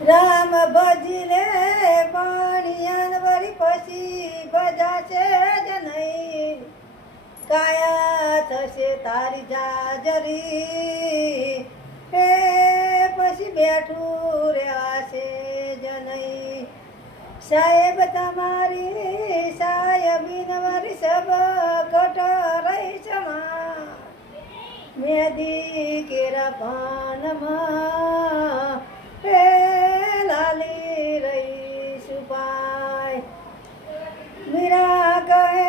રામ ભજલે પાણિયાન વળી પછી ભજાશે જ નહીં. કાયા થશે તારી જાજરી, હે પછી બેઠું રહેવાશે જ નહીં. સાહેબ તમારી સાહેબીન વળી સબ કટ રહી ક્ષમા. મેદી કેરા પાનમાં હે લાલી રહી સુપાય. મીરા કહે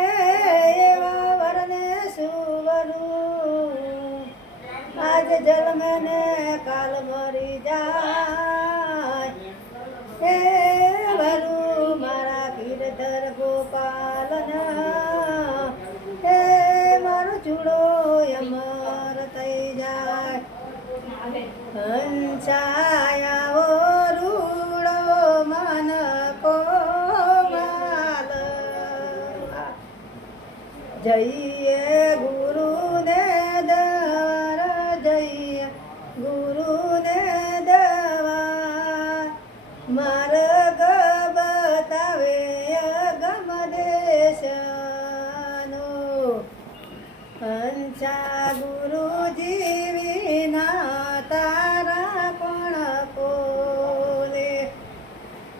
એવા વરને સુવરું, આજ જન્મે ને કાલ મરી જાય. હે વરુ મારા ગીરધર ગોપાલના, હે મારો ચૂડો અમર થઈ જાય. હંસાયા રૂડો મન કોમાલ, જઈએ ગુરુને દ્વાર, જઈએ ગુરુને દ્વાર. માર્ગ બતાવે ગમ દેશનો, હંસા ગુરુજી વિના તારા કોણ કોને.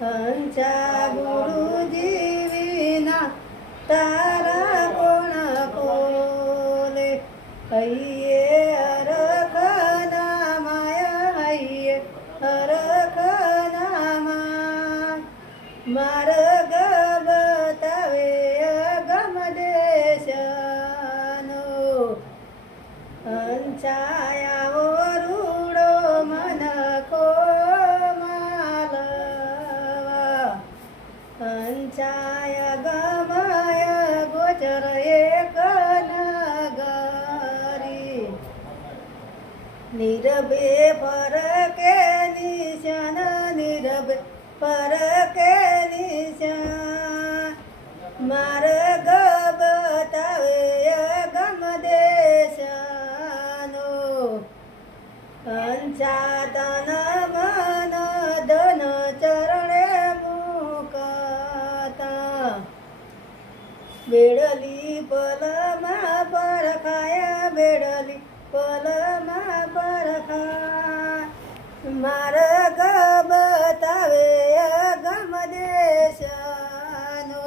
હંસા ગુરુજી વિના તારા કોણ કોને. હૈયે હરખના માયા, હૈયે હરખના મા. માર્ગ બતાવે ગમ દેશનો, હંસાયા રૂડો મન કોમાલવા. હંસાયા ગમય ગોચર એક નગરી. નિરભે ફરકે નિશાન, નિરભે ફરકે નિશાન. માર્ગ બતાવે ગમ દેશનો, હંસા તન મન ધન ચરણે મુકતા. બેડલી પલમાં પરખાયા, બેડલી પલમાં પરખા. માર્ગ બતાવે ગમ દેશનો,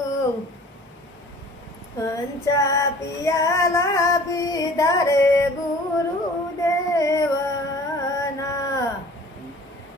હંસા પિયાલા પીધા રે